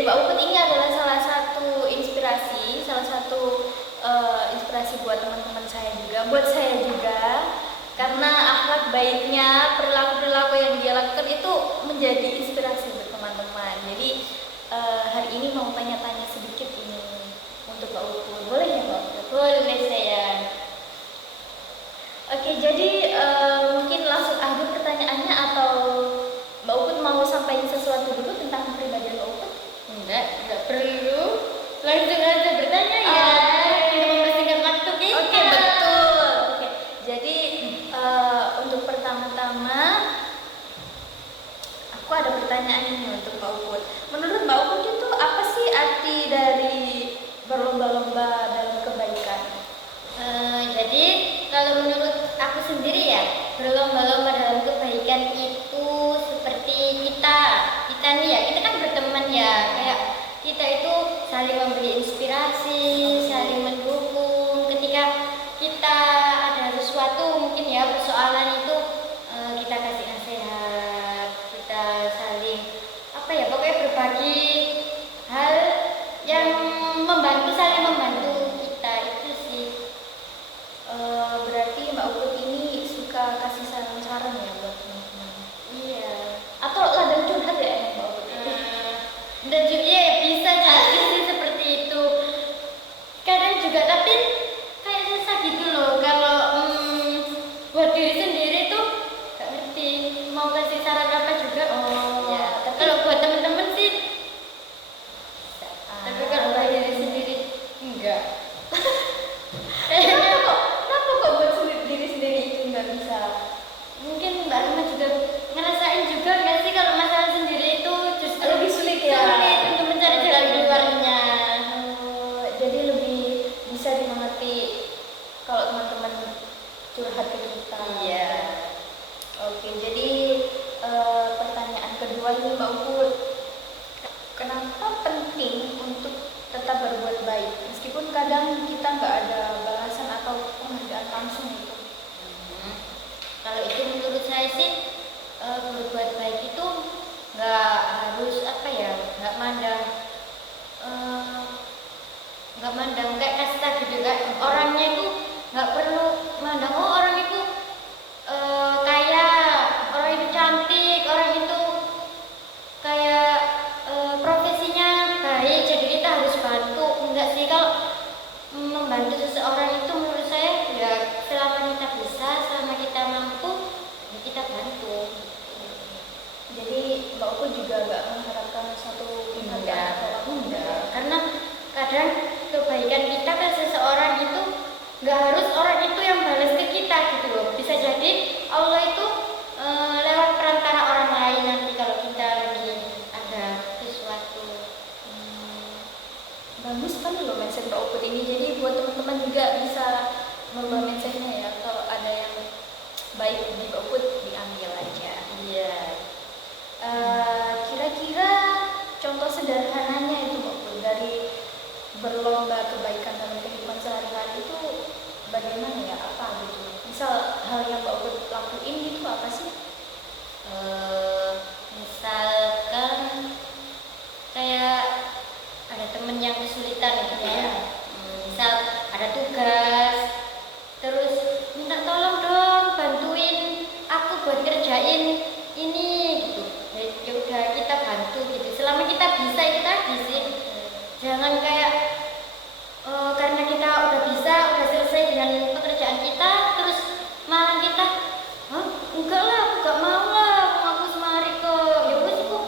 Jadi Mbak Puput ini adalah salah satu inspirasi, inspirasi buat teman-teman saya juga, buat saya juga, karena akhlak baiknya, perilaku-perilaku yang dia lakukan itu menjadi inspirasi buat teman-teman. Jadi hari ini mau tanya-tanya sedikit ini untuk Mbak Puput, boleh ya Mbak Puput? Boleh sayang. Oke, jadi mungkin langsung aja pertanyaannya, atau Mbak Puput mau sampaikan sesuatu dulu tentang kepribadian Mbak Puput? Enggak perlu. Langsung aja bertanya ya. Mempersingkat waktu kita. Oke, betul. Oke. Jadi untuk pertama-tama aku ada pertanyaan ini untuk Mbak Puput. Menurut Mbak Puput itu apa sih arti dari berlomba-lomba dalam kebaikan? Jadi kalau menurut aku sendiri ya, berlomba-lomba dalam kebaikan itu seperti kita nih ya, kita kan berteman ya, kayak kita itu saling memberi inspirasi, saling mendukung. Ketika kita ada sesuatu mungkin ya persoalan itu, kita kasih nasihat, kita saling apa ya, pokoknya berbagi hal yang membantu, saling membantu kita, itu sih. Berarti Mbak Puput ini suka kasih saran-saran ya buat teman-teman? Iya. Atau ladang curhat ya Mbak Puput itu? Dan juga ya, bisa jadi sih seperti itu. Kadang juga tapi kayak susah gitu loh kalau buat diri sendiri tuh gak ngerti mau kasih saran apa juga. Ya, tapi kalau buat temen-temen sih bisa. Tapi kalau buat diri sendiri enggak. Kenapa kok buat diri sendiri itu nggak bisa? Mungkin Mbak Rima juga ngerasain juga nggak sih kalau masalah sendiri itu justru Lebih sulit ya? Sulit untuk mencari jalan keluarnya. Jadi lebih bisa dimengerti kalau teman-teman curhat ke kita. Iya. Oke, jadi pertanyaan kedua ini Mbak Puput, kenapa penting untuk tetap berbuat baik meskipun kadang kita nggak ada balasan atau penghargaan langsung itu? Kalau itu menurut saya sih, berbuat baik itu nggak harus apa ya, nggak mandang kayak kasta gitu kan. Orangnya itu nggak perlu mandang orang itu kaya, orang itu cantik, orang itu kayak profesinya baik jadi kita harus bantu. Enggak sih, kalau membantu seseorang itu menurut saya ya selama kita bisa, selama kita mampu ya kita bantu. Jadi Mbak Puput juga nggak mengharapkan satu penghargaan atau apa? Enggak, karena kadang kebaikan kita ke seseorang itu nggak harus orang itu yang balas ke kita gitu loh. Bisa jadi Allah itu lewat perantara orang lain nanti kalau kita lagi ada sesuatu. Bagus kan loh mindset Mbak Puput ini, jadi buat teman-teman juga bisa merubah mindsetnya ya, kalau ada yang baik di Mbak Puput diambil aja. Iya. Kira-kira contoh sederhananya itu Mbak Puput dari berlomba kebaikan dalam kehidupan sehari-hari itu bagaimana ya, apa gitu? Misal hal yang Mbak Puput lakuin gitu apa sih? Misalkan kayak ada temen yang kesulitan gitu ya. Misal ada tugas, terus minta tolong dong bantuin aku buat kerjain ini gitu. Ya udah kita bantu gitu. Selama kita bisa kita sih. Jangan kayak karena kita udah bisa, udah selesai dengan pekerjaan kita, terus malah kita, hah? Enggak lah, aku gak mau lah, aku semari kok. Ya wes kok,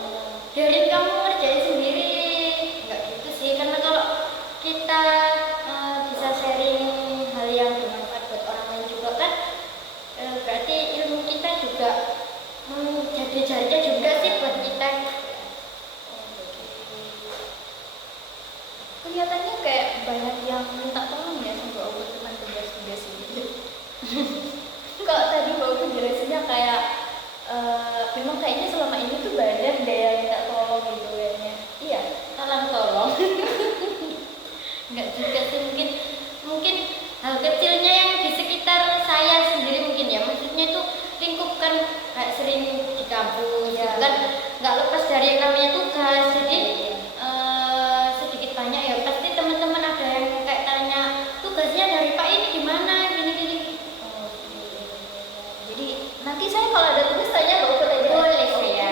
biarin kamu ngerjain sendiri. Enggak gitu sih, karena kalau kita bisa sharing hal yang bermanfaat buat orang lain juga kan, berarti ilmu kita juga jadi jarinya juga sih buat kita. Kelihatannya kayak banyak yang minta tolong ya sama Mbak Puput tentang tugas-tugas ini. Kalau tadi Mbak Puput jelasinnya kayak memang kayaknya selama ini tuh banyak deh yang minta tolong gitu kayaknya. Iya, Tolong. Enggak juga sih, mungkin hal kecilnya yang di sekitar saya sendiri mungkin ya, maksudnya itu lingkup kan sering di kampus gitu kan, nggak lepas dari yang namanya tugas. Jadi Nanti saya kalau ada tugas tanya Mbak Uput aja. Boleh Oke. ya.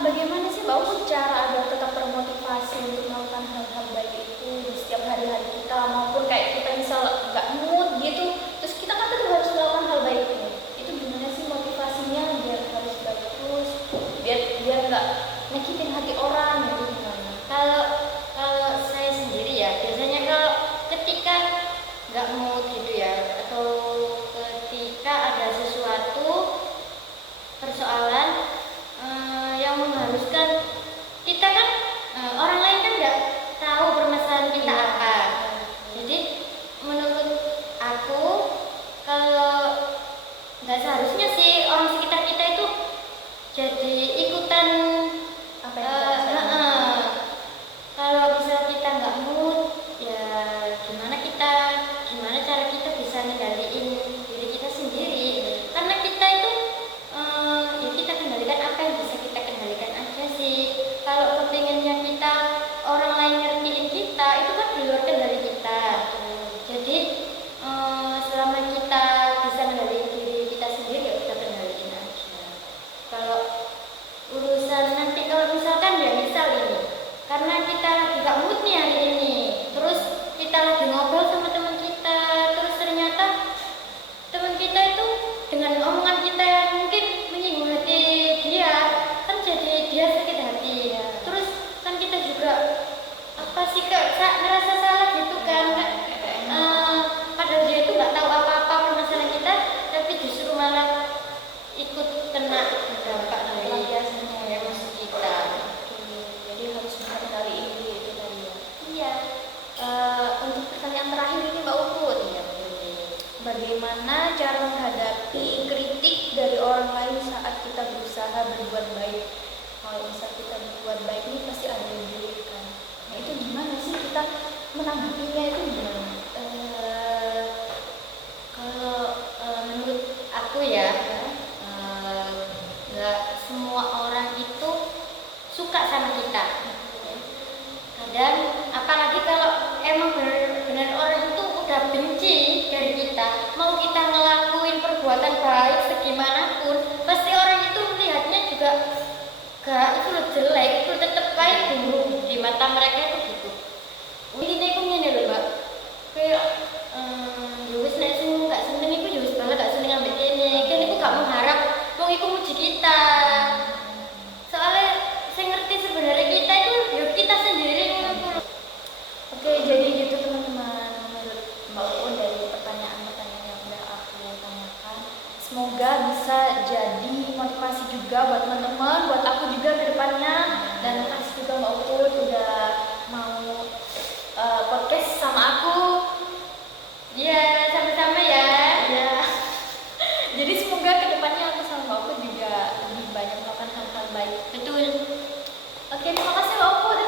Bagaimana sih Mbak Uput cara agar tetap termotivasi untuk melakukan hal-hal baik itu di setiap hari-hari kita, maupun kayak kita misal nggak mood gitu, terus kita kan tetap harus melakukan hal baik itu gimana sih motivasinya biar harus baik terus, biar nggak nyakitin hati orang gitu gimana? Kalau kalau saya sendiri ya, biasanya kalau ketika nggak mood gitu ya, atau ketika ada sesuatu persoalan yang mengharuskan kita kan, orang lain kan nggak tahu permasalahan kita apa. Jadi menurut aku, kalau nggak seharusnya sih orang sekitar kita itu jadi ikutan Apa yang kita rasain? kalau misal kita nggak mood, ya gimana cara kita bisa ngendaliin diri kita sendiri. Karena kita itu ya kita kendalikan apa yang bisa kita kendalikan aja sih. Kalau kepinginnya kita orang lain ngertiin kita, itu kan di luar kendali kita. Jadi selama kita bisa ngendaliin diri kita sendiri, ya kita kendaliin aja. Kalau urusan nanti, kalau misalkan ya misal ini, karena kita lagi gak mood nih hari ini, terus kita lagi ngobrol sama teman kita, terus ternyata teman kita itu dengan omongan kita yang mungkin menyinggung hati dia, kan jadi dia sakit hati. Terus kan kita juga apa sih kak, ngerasa salah gitu kan. Padahal dia itu nggak tahu apa-apa permasalahan kita, tapi justru malah ikut kena dampak dari emosi kita. Jadi harus bisa kendaliin diri itu tadi ya. Iya. Untuk pertanyaan terakhir ini Mbak Uput, bagaimana cara menghadapi kritik dari orang lain saat kita berusaha berbuat baik? Kalau misal kita berbuat baik ini pasti ada yang buruk kan. Nah itu gimana sih kita menanggapinya itu gimana? Kalau menurut aku ya, nggak semua orang itu suka sama kita. Kadang apalagi kalau emang benar-benar orang itu udah benci dari kita, mau kita ngelakuin perbuatan baik segimanapun, pasti orang itu melihatnya juga gak, itu loh jelek, itu tetep kayak buruk di mata mereka itu gitu. Ini aku ngene lho Mbak, kayak ya wis nek sing gak seneng iku ya wis banget gak seneng ambek kene. Kene iku gak mengharap wong iku muji kita. Soalnya sing ngerti sebenarnya kita itu ya kita sendiri ngono. Oke, jadi gitu teman-teman, menurut Mbak Uput dari pertanyaan-pertanyaan yang udah aku tanyakan, semoga bisa jadi motivasi juga buat teman-teman, buat aku juga ke depannya. Dan makasih juga Mbak Uput udah mau podcast sama aku. Iya, sama-sama ya. Ya. Jadi semoga ke depannya aku sama Mbak Uput juga lebih banyak melakukan hal-hal baik. Betul. Oke, terima kasih Mbak Uput.